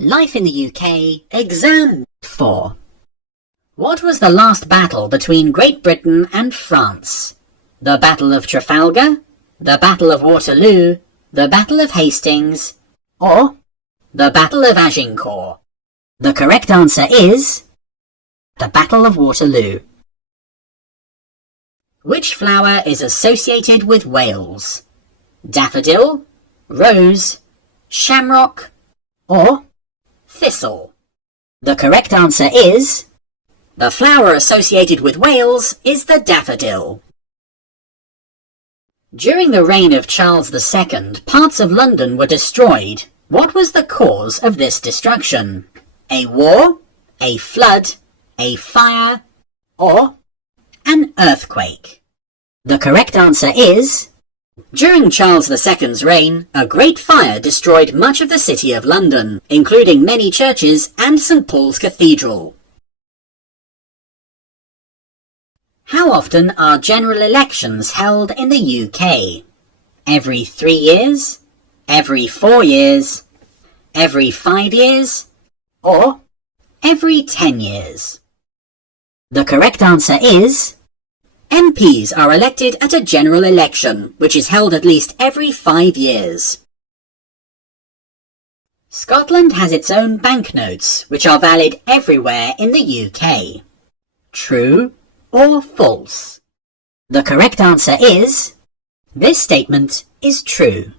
Life in the UK, Exam 4. What was the last battle between Great Britain and France? The Battle of Trafalgar, the Battle of Waterloo, the Battle of Hastings, or the Battle of Agincourt? The correct answer is the Battle of Waterloo. Which flower is associated with Wales? Daffodil, rose, shamrock, or thistle? The correct answer is the flower associated with Wales is the daffodil. During the reign of Charles II, parts of London were destroyed. What was the cause of this destruction? A war, a flood, a fire, or an earthquake? The correct answer is during Charles II's reign, a great fire destroyed much of the city of London, including many churches and St. Paul's Cathedral. How often are general elections held in the UK? Every 3 years, every 4 years, every 5 years, or every 10 years? The correct answer is MPs are elected at a general election, which is held at least every 5 years. Scotland has its own banknotes, which are valid everywhere in the UK. True or false? The correct answer is this statement is true.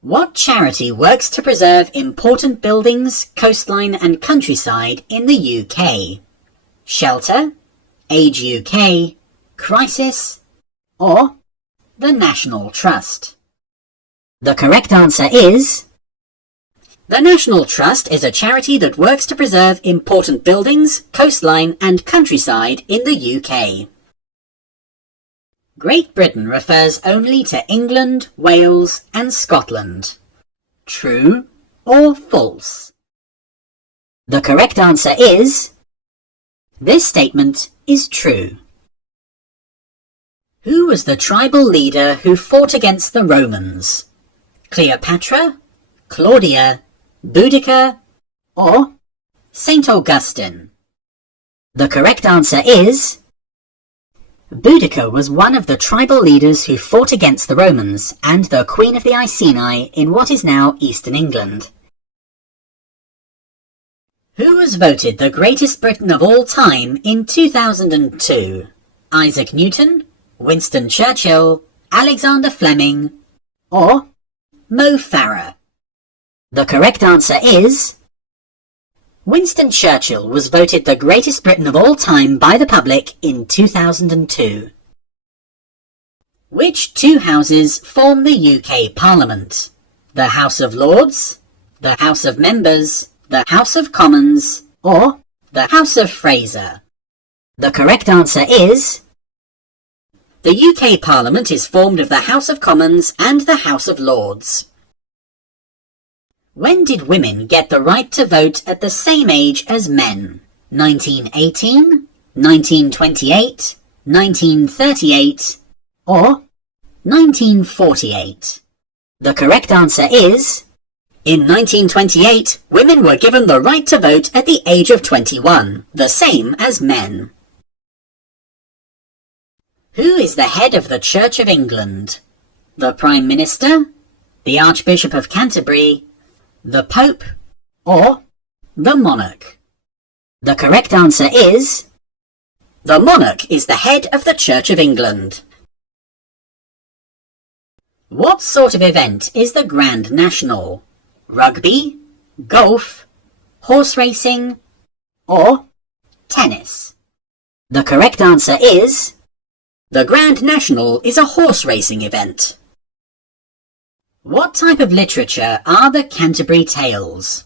What charity works to preserve important buildings, coastline and countryside in the UK? Shelter, Age UK, Crisis, or the National Trust? The correct answer is the National Trust is a charity that works to preserve important buildings, coastline and countryside in the UK. Great Britain refers only to England, Wales and Scotland. True or false? The correct answer is this statement is true. Who was the tribal leader who fought against the Romans? Cleopatra, Claudia, Boudicca, or St. Augustine? The correct answer is Boudicca was one of the tribal leaders who fought against the Romans and the Queen of the Iceni in what is now Eastern England. Who was voted the greatest Briton of all time in 2002? Isaac Newton, Winston Churchill, Alexander Fleming, or Mo Farah? The correct answer is Winston Churchill was voted the greatest Briton of all time by the public in 2002. Which two houses form the UK Parliament? The House of Lords, the House of Members, the House of Commons, or the House of Fraser? The correct answer is the UK Parliament is formed of the House of Commons and the House of Lords. When did women get the right to vote at the same age as men? 1918, 1928, 1938, or 1948? The correct answer is in 1928, women were given the right to vote at the age of 21, the same as men. Who is the head of the Church of England? The Prime Minister, the Archbishop of Canterbury, the Pope, or the Monarch? The correct answer is the Monarch is the head of the Church of England. What sort of event is the Grand National? Rugby, golf, horse racing, or tennis? The correct answer is the Grand National is a horse racing event. What type of literature are the Canterbury Tales?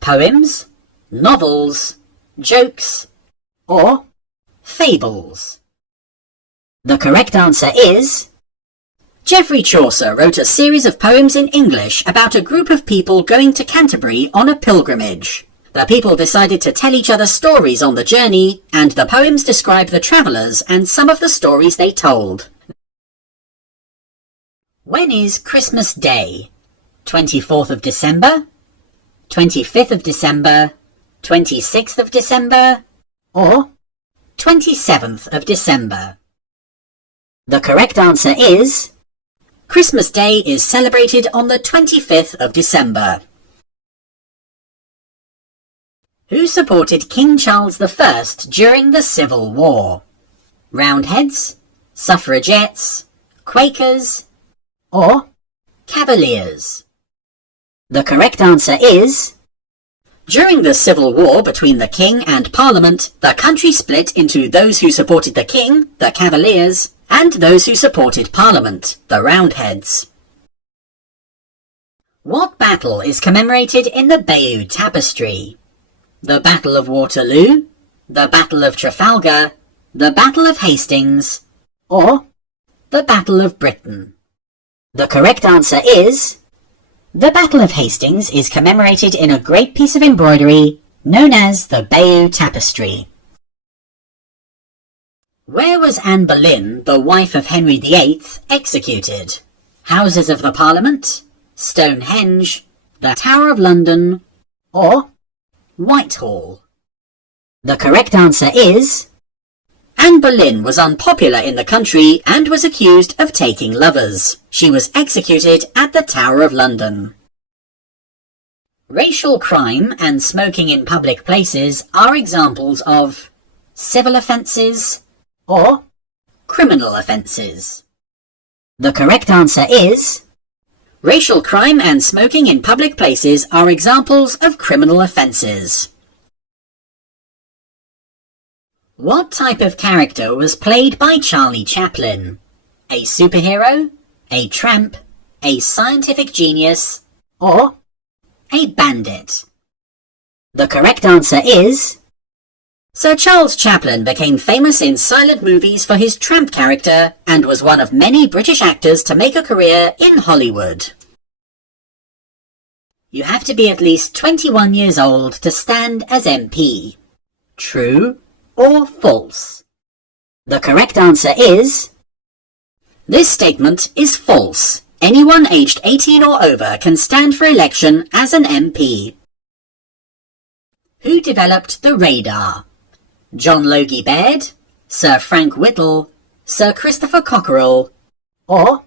Poems, novels, jokes, or fables? The correct answer is Geoffrey Chaucer wrote a series of poems in English about a group of people going to Canterbury on a pilgrimage. The people decided to tell each other stories on the journey, and the poems describe the travellers and some of the stories they told. When is Christmas Day? 24th of December, 25th of December, 26th of December, or 27th of December? The correct answer is Christmas Day is celebrated on the 25th of December. Who supported King Charles I during the Civil War? Roundheads, Suffragettes, Quakers, or Cavaliers? The correct answer is during the Civil War between the King and Parliament, the country split into those who supported the King, the Cavaliers, and those who supported Parliament, the Roundheads. What battle is commemorated in the Bayeux Tapestry? The Battle of Waterloo, the Battle of Trafalgar, the Battle of Hastings, or the Battle of Britain? The correct answer is the Battle of Hastings is commemorated in a great piece of embroidery known as the Bayeux Tapestry. Where was Anne Boleyn, the wife of Henry VIII, executed? Houses of the Parliament, Stonehenge, the Tower of London, or Whitehall? The correct answer is Anne Boleyn was unpopular in the country and was accused of taking lovers. She was executed at the Tower of London. Racial crime and smoking in public places are examples of civil offences or criminal offences. The correct answer is racial crime and smoking in public places are examples of criminal offences. What type of character was played by Charlie Chaplin? A superhero, a tramp, a scientific genius, or a bandit? The correct answer is Sir Charles Chaplin became famous in silent movies for his tramp character and was one of many British actors to make a career in Hollywood. You have to be at least 21 years old to stand as MP. True or false? The correct answer is this statement is false. Anyone aged 18 or over can stand for election as an MP. Who developed the radar? John Logie Baird, Sir Frank Whittle, Sir Christopher Cockerell, or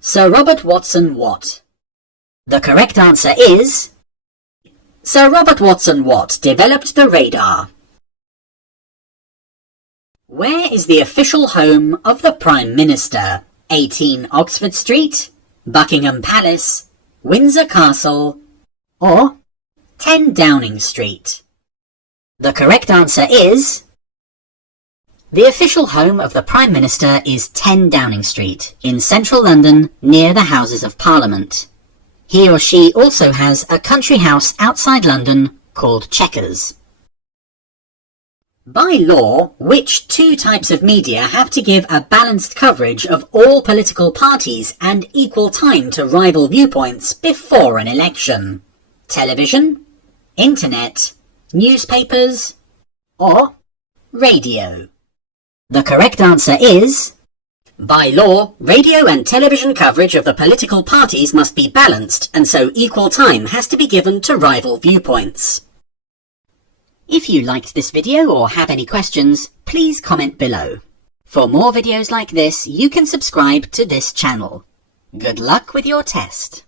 Sir Robert Watson Watt? The correct answer is Sir Robert Watson Watt developed the radar. Where is the official home of the Prime Minister? 18 Oxford Street, Buckingham Palace, Windsor Castle, or 10 Downing Street? The correct answer is the official home of the Prime Minister is 10 Downing Street in central London near the Houses of Parliament. He or she also has a country house outside London called Chequers. By law, which two types of media have to give a balanced coverage of all political parties and equal time to rival viewpoints before an election? Television, internet, newspapers, or radio? The correct answer is by law, radio and television coverage of the political parties must be balanced, and so equal time has to be given to rival viewpoints. If you liked this video or have any questions, please comment below. For more videos like this, you can subscribe to this channel. Good luck with your test.